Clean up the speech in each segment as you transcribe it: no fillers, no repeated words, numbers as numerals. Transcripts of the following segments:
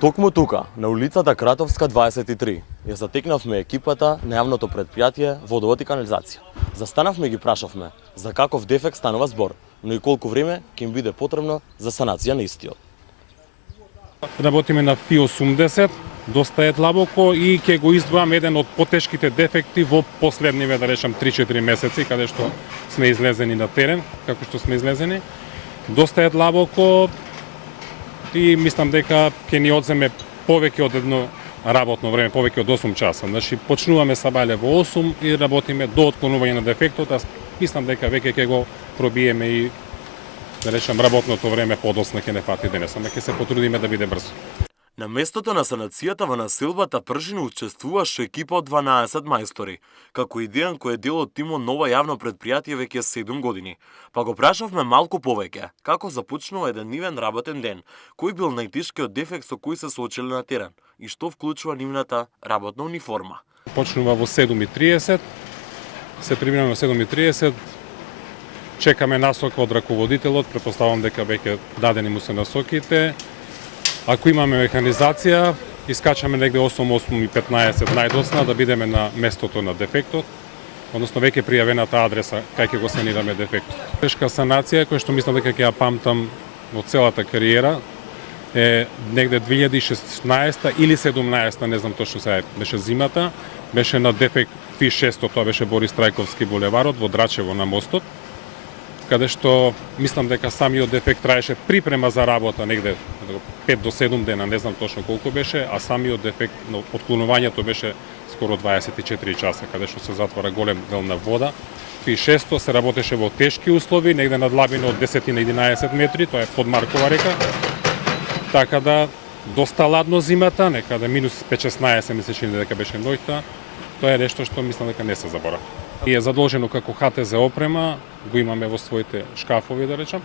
Токму тука, на улицата Кратовска 23, ја затекнавме екипата на јавното предпријатие Водовод и канализација. Застанавме и ги прашавме за каков дефект станува збор, но и колку време ќе им биде потребно за санација на истиот. Работиме на Фи-80, доста е длабоко и ќе го издвојам еден од потешките дефекти во последниве, да речам, 3-4 месеци, каде што сме излезени на терен, како што сме излезени. Доста е длабоко и мислам дека ќе ни одземе повеќе од едно работно време, повеќе од 8 часа. Значи, почнуваме сабајле во 8 и работиме до отклонување на дефектот, а мислам дека веќе ќе го пробиеме и, да речам, работното време подоцна ќе не фати денес, ама ќе се потрудиме да биде брзо. На местото на санацијата во населбата Пржин учествуваше екипа од 12 мајстори, како и Дејан кој е дел од тимот Ново јавно предпријатие веќе 7 години. Па го прашавме малку повеќе, како започнува еден нивен работен ден, кој бил најтешкиот дефект со кој се соочиле на терен и што вклучува нивната работна униформа. Почнува во 7:30, се примираме во 7:30, чекаме насока од раководителот, претпоставувам дека веќе дадени му се насоките. Ако имаме механизација, искачаме негде 8:15 најдосна да бидеме на местото на дефектот, односно веќе пријавената адреса кај ќе го санираме дефектот. Тешка санација која што мислам дека ќе ја памтам во целата кариера е негде 2016 или 17, не знам точно сега, беше зимата, беше на дефект Фи-600, тоа беше Борис Трајковски булеварот во Драчево на мостот, каде што мислам дека самиот дефект траеше припрема за работа негде 5 до 7 дена, не знам точно колку беше, а самиот дефект на отклонувањето беше скоро 24 часа, каде што се затвора голем дел на вода. Фи-600 се работеше во тешки услови, негде на длабина од 10 на 11 метри, тоа е под Маркова река. Така да доста ладно зимата, некаде минус 5-16 ми се чини дека беше ноќта. Тоа е нешто што мислам дека не се заборава. И е задолжено како ХТЗ опрема, го имаме во своите шкафови, да речам.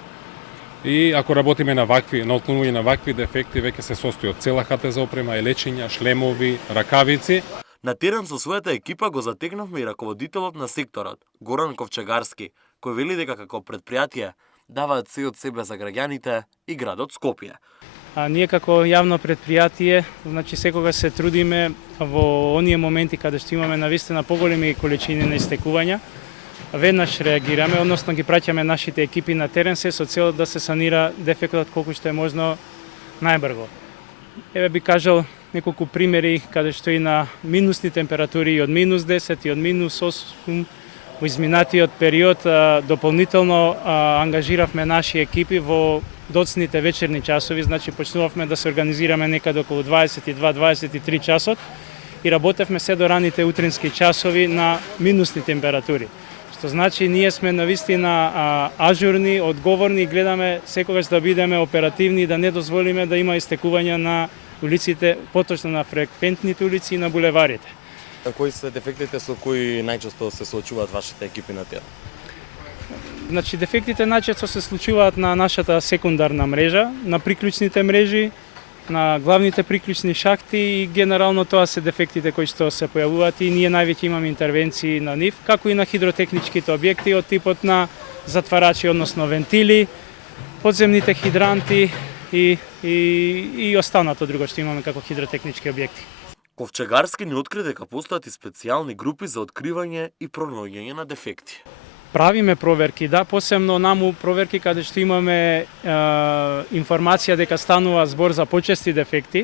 И ако работиме на отклонување на вакви дефекти, веќе се состои од цела ХТЗ опрема, лечења, шлемови, ракавици. На терен со својата екипа го затекнавме и раководителот на секторот, Горан Ковчегарски, кој вели дека како предпријатие даваат се од себе за граѓаните и градот Скопје. Ние како јавно предпријатие, значи секогаш се трудиме во оние моменти каде што имаме навистина поголеми количини на истекувања, веднаш реагираме, односно ги праќаме нашите екипи на терен се со цел да се санира дефектот колку што е можно најбрзо. Еве би кажал неколку примери каде што и на минусни температури и од минус 10 и од минус 8 во изминатиот период дополнително ангажиравме наши екипи во доцните вечерни часови, значи почнувавме да се организираме некаде околу 22-23 часот и работевме се до раните утрински часови на минусни температури. Што значи ние сме навистина ажурни, одговорни и гледаме секогаш да бидеме оперативни и да не дозволиме да има истекувања на улиците, поточно на фреквентните улици и на булеварите. Кои се дефектите со кои најчесто се соочуваат вашите екипи на терен? Значи, дефектите најчесто се случуваат на нашата секундарна мрежа, на приклучните мрежи, на главните приклучни шахти и генерално тоа се дефектите кои што се појавуваат и ние највеќе имаме интервенции на нив, како и на хидротехничките објекти од типот на затварачи, односно вентили, подземните хидранти и останато друго што имаме како хидротехнички објекти. Ковчегарски ни откри дека постојат и специјални групи за откривање и пронаоѓање на дефекти. Правиме проверки, да, посебно наму проверки каде што имаме информација дека станува збор за почести дефекти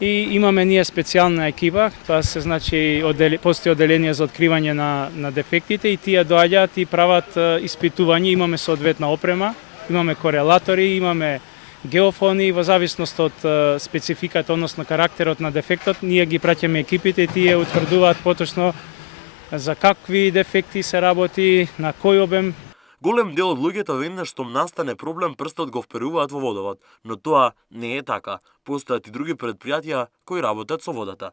и имаме ние специјална екипа, тоа се значи постои одделение за откривање на дефектите и тие доаѓаат и прават испитување, имаме соодветна опрема, имаме корелатори, имаме геофони и во зависност од спецификата, односно карактерот на дефектот, ние ги праќаме екипите и тие утврдуваат поточно за какви дефекти се работи, на кој обем. Голем дел од луѓето веднаш што настане проблем прстот го вперуваат во водовод, но тоа не е така. Постојат и други предпријатија кои работат со водата.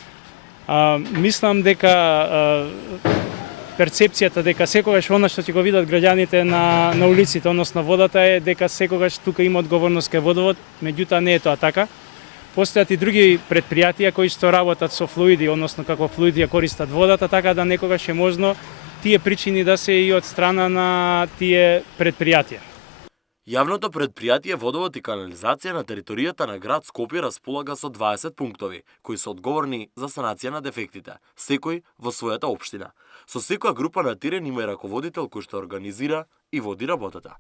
Мислам дека перцепцијата дека секогаш она што ќе го видат граѓаните на улиците, односно водата е дека секогаш тука има одговорност кај водовод, меѓутоа не е тоа така. Постојат и други предпријатија кои што работат со флуиди, односно како флуиди ја користат водата, така да некогаш е можно тие причини да се и од страна на тие предпријатија. Јавното предпријатие Водовод и канализација на територијата на град Скопје располага со 20 пунктови, кои се одговорни за санација на дефектите, секој во својата општина. Со секоја група на терен има и раководител кој што организира и води работата.